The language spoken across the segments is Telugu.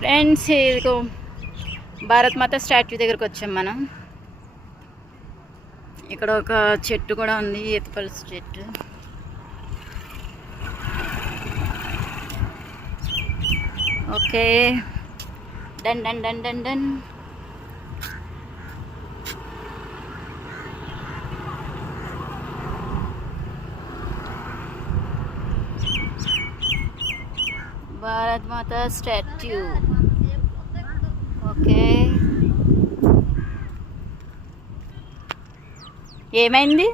ఫ్రెండ్స్, ఇదిగో భారత్ మాత స్టాట్యూ దగ్గరకు వచ్చాం మనం. ఇక్కడ ఒక చెట్టు కూడా ఉంది, ఈతపల్లి చెట్టు. Okay, done done done done done. Bharat మాత స్టాట్యూ. ఓకే, ఏమైంది?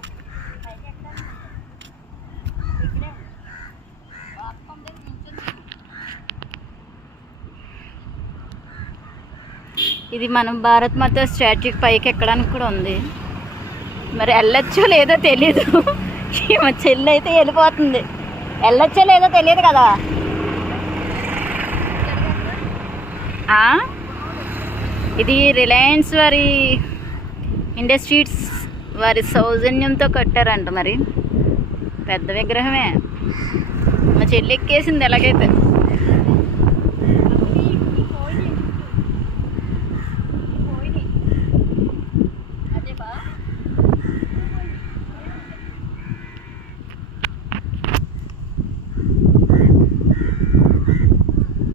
ఇది మనం భారత్ మాత స్టాట్యూకి పైకి ఎక్కడానికి కూడా ఉంది. మరి వెళ్ళొచ్చో లేదో తెలీదు. మా చెల్లి అయితే వెళ్ళిపోతుంది. వెళ్ళొచ్చో లేదో తెలియదు కదా. ఇది రిలయన్స్ వారి ఇండస్ట్రీస్ వారి సౌజన్యంతో కట్టారంట. మరి పెద్ద విగ్రహమే. మా చెల్లి ఎక్కేసింది ఎలాగైతే.